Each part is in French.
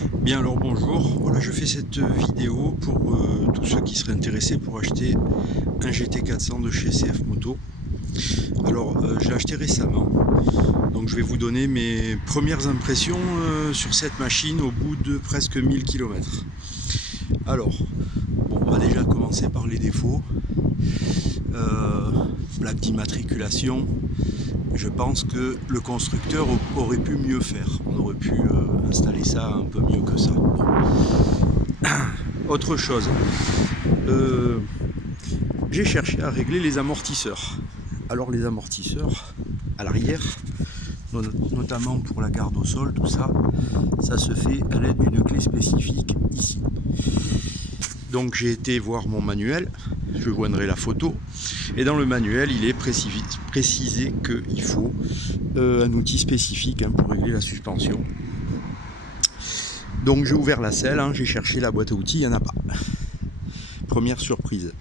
Bien alors bonjour, voilà je fais cette vidéo pour tous ceux qui seraient intéressés pour acheter un GT400 de chez CF Moto. Alors je l'ai acheté récemment, donc je vais vous donner mes premières impressions sur cette machine au bout de presque 1000 km. Alors, bon, on va déjà commencer par les défauts. Plaque d'immatriculation, je pense que le constructeur aurait pu mieux faire. On aurait pu installer ça un peu mieux que ça. Bon. Autre chose, j'ai cherché à régler les amortisseurs. Alors les amortisseurs à l'arrière, notamment pour la garde au sol, tout ça, ça se fait à l'aide d'une clé spécifique ici. Donc j'ai été voir mon manuel, je joindrai la photo, et dans le manuel il est précisé qu'il faut un outil spécifique pour régler la suspension. Donc j'ai ouvert la selle, j'ai cherché la boîte à outils, il n'y en a pas. Première surprise.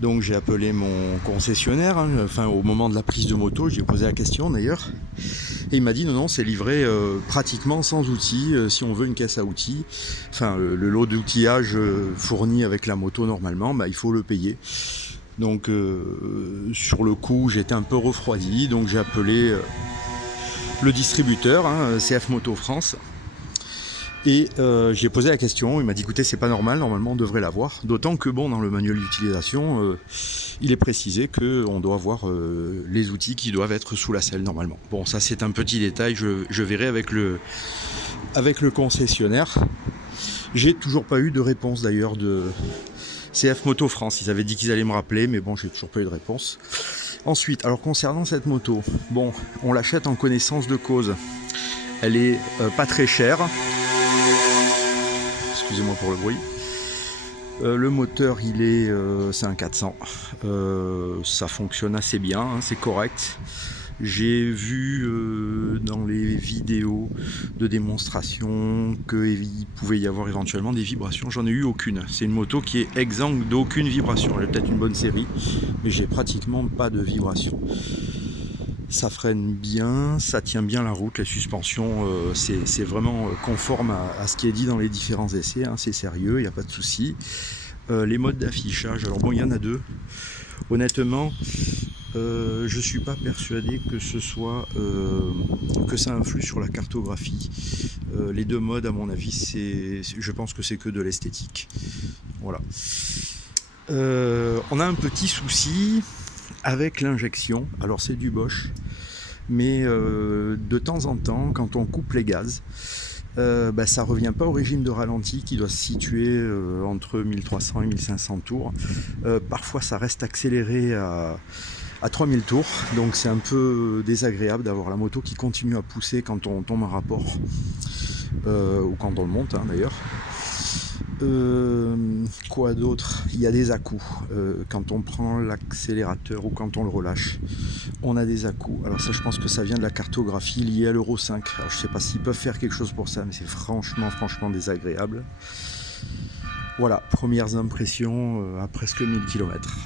Donc j'ai appelé mon concessionnaire, au moment de la prise de moto, j'ai posé la question d'ailleurs, et il m'a dit non, c'est livré pratiquement sans outils, si on veut une caisse à outils, le lot d'outillage fourni avec la moto normalement, il faut le payer. Donc sur le coup j'étais un peu refroidi, donc j'ai appelé le distributeur, CF Moto France. Et j'ai posé la question, il m'a dit écoutez c'est pas normal, normalement on devrait l'avoir, d'autant que dans le manuel d'utilisation il est précisé qu'on doit avoir les outils qui doivent être sous la selle normalement. Bon ça c'est un petit détail, je verrai avec le concessionnaire. J'ai toujours pas eu de réponse d'ailleurs de CF Moto France, ils avaient dit qu'ils allaient me rappeler mais bon j'ai toujours pas eu de réponse. Ensuite, alors concernant cette moto, on l'achète en connaissance de cause, elle est pas très chère. Excusez-moi pour le bruit. Le moteur c'est un 400, ça fonctionne assez bien, c'est correct. J'ai vu dans les vidéos de démonstration qu'il pouvait y avoir éventuellement des vibrations, j'en ai eu aucune. C'est une moto qui est exempte d'aucune vibration, elle est peut-être une bonne série, mais j'ai pratiquement pas de vibration. Ça freine bien, ça tient bien la route, les suspensions, c'est vraiment conforme à ce qui est dit dans les différents essais, c'est sérieux, il n'y a pas de souci. Les modes d'affichage, alors il y en a deux. Honnêtement, je suis pas persuadé que que ça influe sur la cartographie. Les deux modes, à mon avis, je pense que c'est que de l'esthétique. Voilà. On a un petit souci avec l'injection, alors c'est du Bosch, mais de temps en temps, quand on coupe les gaz, ça revient pas au régime de ralenti qui doit se situer entre 1300 et 1500 tours. Parfois ça reste accéléré à 3000 tours, donc c'est un peu désagréable d'avoir la moto qui continue à pousser quand on tombe en rapport, ou quand on le monte d'ailleurs. Quoi d'autre? Il y a des à-coups quand on prend l'accélérateur ou quand on le relâche, on a des à-coups. Alors ça, je pense que ça vient de la cartographie liée à l'Euro 5. Alors je sais pas s'ils peuvent faire quelque chose pour ça, mais c'est franchement désagréable. Voilà, premières impressions à presque 1000 km.